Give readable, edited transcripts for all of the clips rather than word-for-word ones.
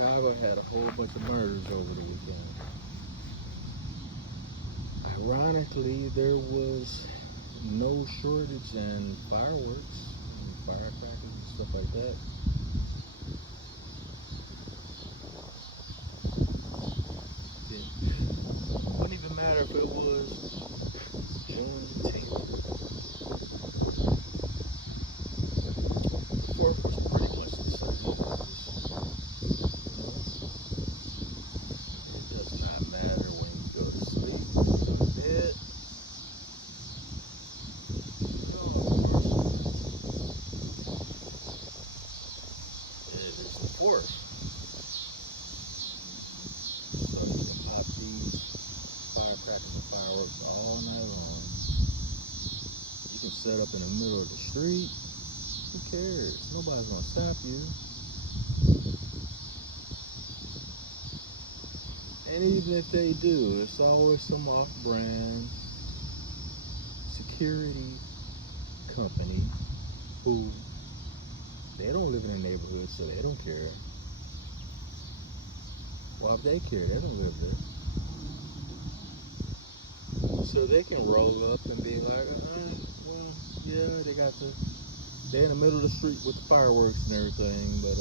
Chicago had a whole bunch of murders over the weekend. Ironically, there was no shortage in fireworks and firecrackers and stuff like that. It wouldn't even matter if it was Juneteenth. Fourth was pretty much the same. It does not matter when you go to sleep. It, it is the fourth. So you can pop these firecrackers and fireworks all night long. You can set up in the middle of the street. Who cares? Nobody's gonna stop you. And even if they do, it's always some off-brand security company who they don't live in the neighborhood, so they don't care. Well, if they care, they don't live there. So they can roll up and be like, well, yeah, they're in the middle of the street with the fireworks and everything, but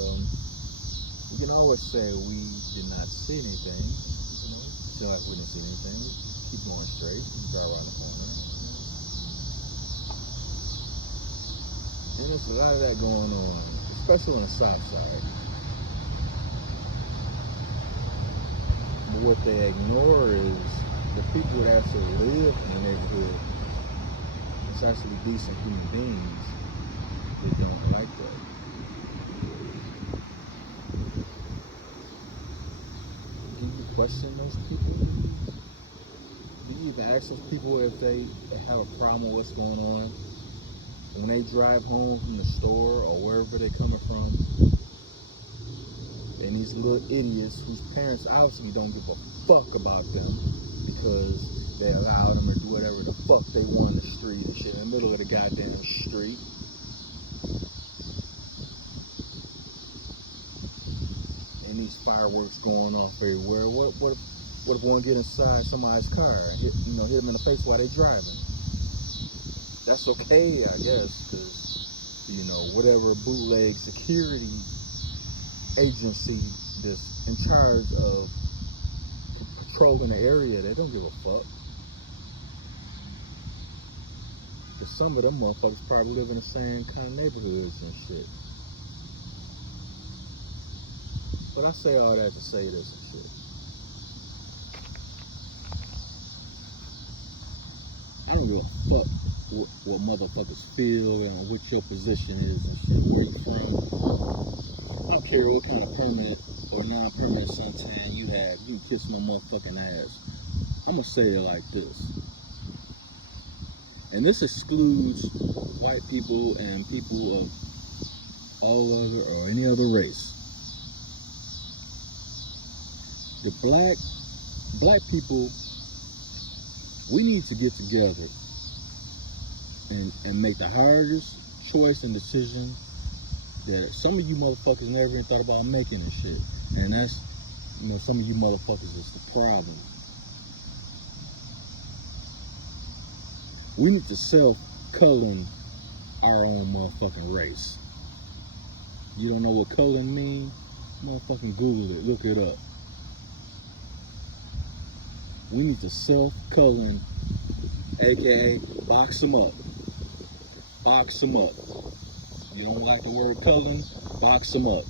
you can always say we did not see anything, feel like we didn't see anything. Just keep going straight, drive around the corner. And there's a lot of that going on, especially on the south side. But what they ignore is the people that actually live in the neighborhood. It's actually decent human beings. They don't like that. Do you question those people? Do you even ask those people if they have a problem with what's going on? When they drive home from the store or wherever they're coming from, and these little idiots whose parents obviously don't give a fuck about them because they allow them to do whatever the fuck they want in the street and shit in the middle of the goddamn street. And these fireworks going off everywhere. What if one get inside somebody's car and hit them in the face while they driving? That's okay, I guess, because whatever bootleg security agency that's in charge of patrolling the area, they don't give a fuck. Because some of them motherfuckers probably live in the same kind of neighborhoods and shit. But I say all that to say this and shit. I don't give a fuck what motherfuckers feel and what your position is and shit, where you from. I don't care what kind of permanent or non-permanent suntan you have. You can kiss my motherfucking ass. I'm gonna say it like this. And this excludes white people and people of all other or any other race. The black people, we need to get together and make the hardest choice and decision that some of you motherfuckers never even thought about making and shit. And that's, some of you motherfuckers is the problem. We need to self-culling our own motherfucking race. You don't know what culling mean? Motherfucking Google it, look it up. We need to self-culling, aka box them up. Box them up. You don't like the word culling? Box them up.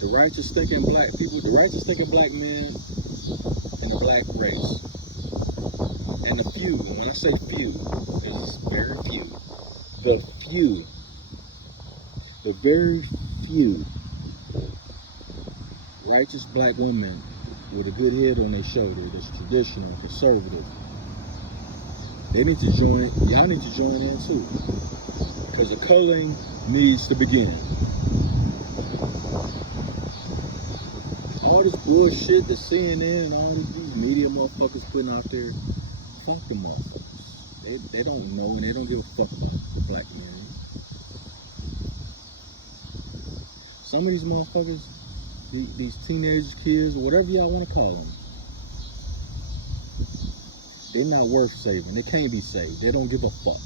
The righteous thinking black people, the righteous thinking black men, and the black race. And the few, and when I say few, it's very few. The very few righteous black women with a good head on their shoulder that's traditional and conservative. They need to join, y'all need to join in too. Because the culling needs to begin. All this bullshit that CNN and all these media motherfuckers putting out there, fuck them motherfuckers. They don't know and they don't give a fuck about the black community. some of these motherfuckers, these teenage kids, or whatever y'all want to call them, they're not worth saving. They can't be saved. They don't give a fuck.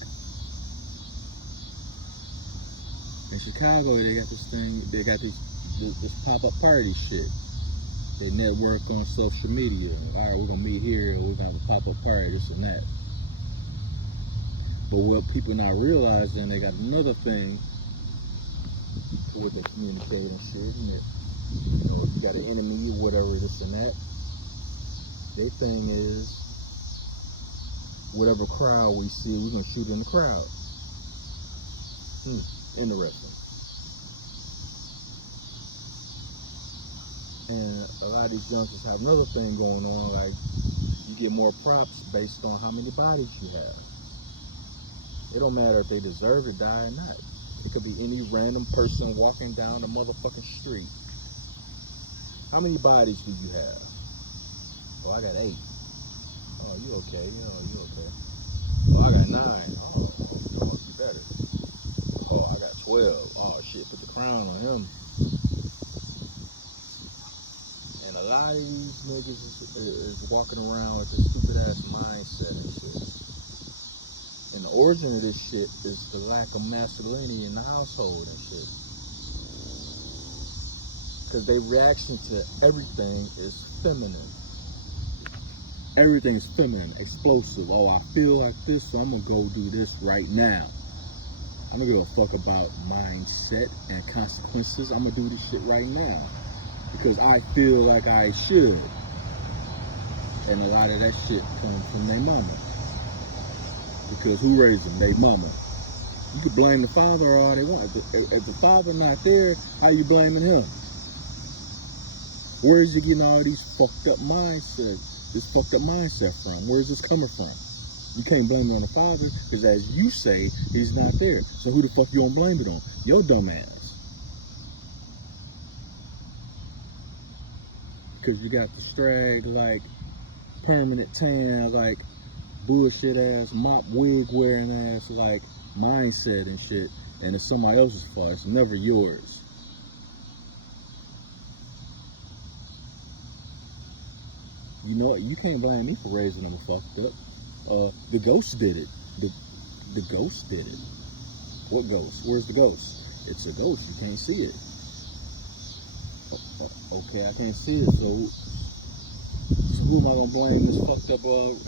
In Chicago, they got this thing. They got this pop-up party shit. They network on social media. All right, we're gonna meet here. We're gonna have a pop-up party, this and that. But what people not realizing, they got another thing for what they communicate and shit. And that, you know, if you got an enemy or whatever, this and that. Their thing is, whatever crowd we see, you're gonna shoot in the crowd. Interesting. And a lot of these youngsters have another thing going on, like you get more props based on how many bodies you have. It don't matter if they deserve to die or not. It could be any random person walking down the motherfucking street. How many bodies do you have? Oh, I got 8. Oh, you okay? You okay? Oh, I got 9. Oh, you must be better. Oh, I got 12. Oh shit, put the crown on him. And a lot of these niggas is walking around with this stupid ass mindset and shit. And the origin of this shit is the lack of masculinity in the household and shit. Because their reaction to everything is feminine. Everything's feminine, explosive. Oh, I feel like this, so I'm gonna go do this right now. I don't give a fuck about mindset and consequences. I'm gonna do this shit right now because I feel like I should. And a lot of that shit comes from their mama. Because who raised them? They mama. You could blame the father all they want. If the father not there, how you blaming him? Where is he getting all these fucked up mindsets? This fucked up mindset from? Where is this coming from? You can't blame it on the father because, as you say, he's not there. So who the fuck you gonna blame it on? Your dumb ass. Because you got the strag, like permanent tan, like bullshit ass mop wig wearing ass, like mindset and shit, and it's somebody else's fault. It's never yours. You know what? You can't blame me for raising them fucked up. The ghost did it. The ghost did it. What ghost? Where's the ghost? It's a ghost. You can't see it. Okay, I can't see it. So who am I gonna blame this fucked up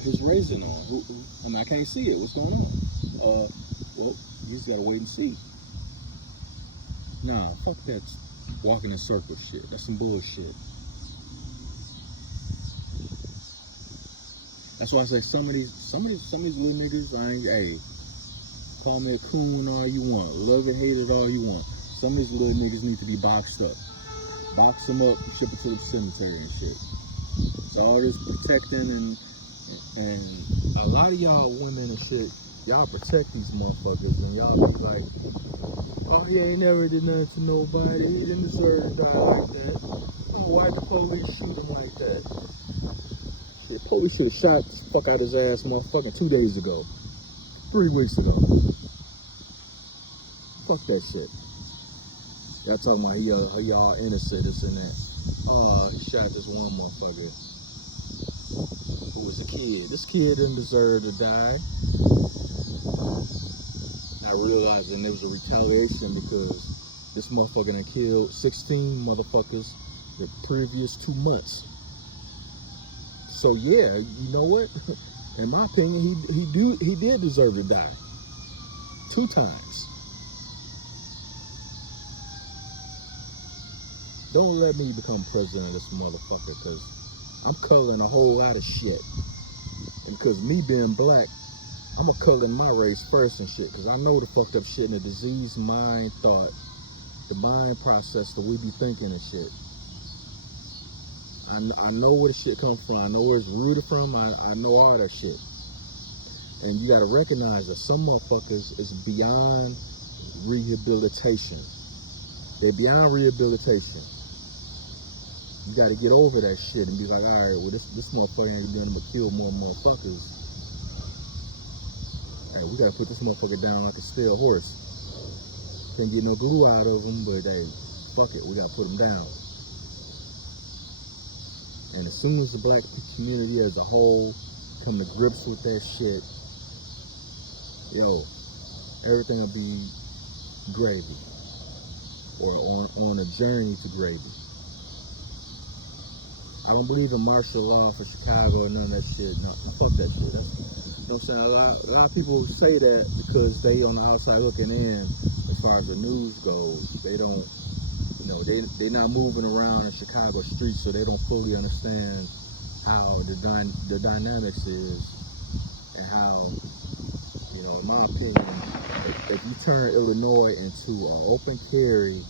his raising on? I mean, I can't see it. What's going on? Well, you just gotta wait and see. Nah, fuck that walking in circles shit. That's some bullshit. That's why I say some of these little niggas, hey, call me a coon all you want, love it, hate it all you want. Some of these little niggas need to be boxed up. Box them up and ship it to the cemetery and shit. So all this protecting and a lot of y'all women and shit, y'all protect these motherfuckers and y'all be like, oh, he ain't never did nothing to nobody. He didn't deserve to die like that. Oh, why the police shoot him like that? Shit, police should have shot the fuck out his ass motherfucking 2 days ago. 3 weeks ago. Fuck that shit. Y'all talking about he all innocent, this and that. Oh, he shot this one motherfucker who was a kid. This kid didn't deserve to die. I realized that there was a retaliation because this motherfucker done killed 16 motherfuckers the previous 2 months. So yeah, you know what? In my opinion, he did deserve to die 2 times. Don't let me become president of this motherfucker because I'm coloring a whole lot of shit. And because me being black, I'm going to color my race first and shit because I know the fucked up shit and the diseased mind thought, the mind process that we be thinking and shit. I know where the shit comes from. I know where it's rooted from. I know all that shit. And you got to recognize that some motherfuckers is beyond rehabilitation. They're beyond rehabilitation. You got to get over that shit and be like, all right, well, this motherfucker ain't doing but kill more motherfuckers. All right, we got to put this motherfucker down like a stale horse. Can't get no glue out of him, but hey, fuck it, we gotta put them down. And as soon as the black community as a whole come to grips with that shit, yo, everything will be gravy, or on a journey to gravy. I don't believe in martial law for Chicago or none of that shit. No, fuck that shit. You know what I'm saying? A lot of people say that because they on the outside looking in, as far as the news goes. They don't, they not moving around in Chicago streets, so they don't fully understand how the dynamics is, and how, in my opinion, if you turn Illinois into an open carry,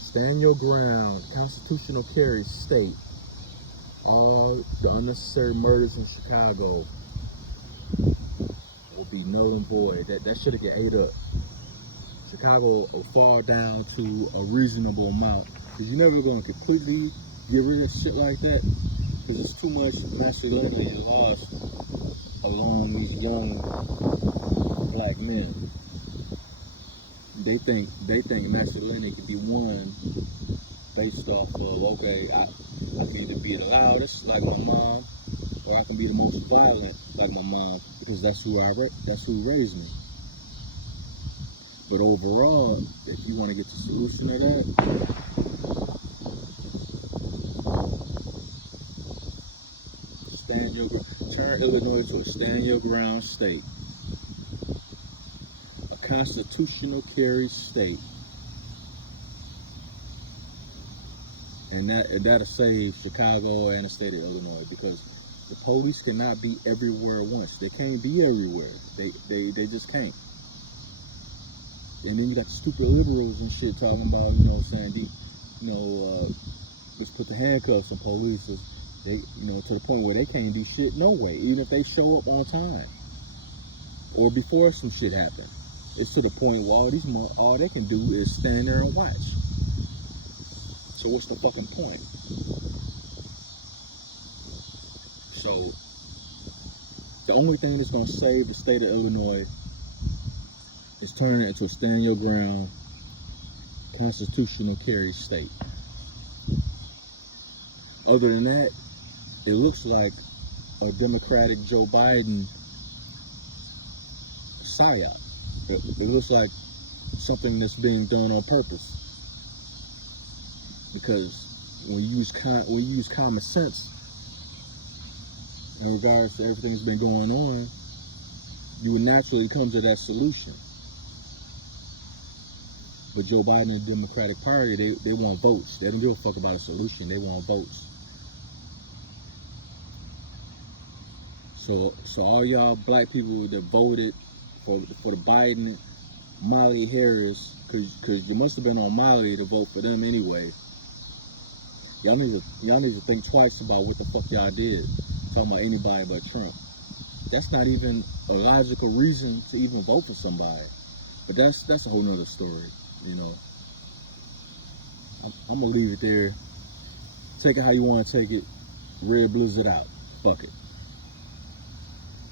stand your ground, constitutional carry state, all the unnecessary murders in Chicago will be null and void. That shit'll get ate up. Chicago will fall down to a reasonable amount, because you're never going to completely get rid of shit like that, because it's too much masculinity lost along these young black men. They think masculinity can be won based off of, okay, I can either be the loudest like my mom, or I can be the most violent like my mom, because that's who raised me. But overall, if you want to get the solution to that, turn Illinois to a stand your ground state, a constitutional carry state, and that'll save Chicago and the state of Illinois, because the police cannot be everywhere at once. They can't be everywhere. They just can't. And then you got the stupid liberals and shit talking about, let's put the handcuffs on police. They, to the point where they can't do shit no way, even if they show up on time or before some shit happen. It's to the point where all they can do is stand there and watch. So what's the fucking point? So the only thing that's gonna save the state of Illinois is turn it into a stand your ground, constitutional carry state. Other than that, it looks like a Democratic Joe Biden psyop. It looks like something that's being done on purpose. Because when you use common sense in regards to everything that's been going on, you would naturally come to that solution. But Joe Biden and the Democratic Party, they want votes. They don't give a fuck about a solution. They want votes. So all y'all black people that voted for the Biden, Molly Harris, cause you must have been on Molly to vote for them anyway. Y'all need to think twice about what the fuck y'all did, talking about anybody but Trump. That's not even a logical reason to even vote for somebody. But that's a whole nother story. I'm gonna leave it there. Take it how you want to take it. Red Blizzard out. Fuck it.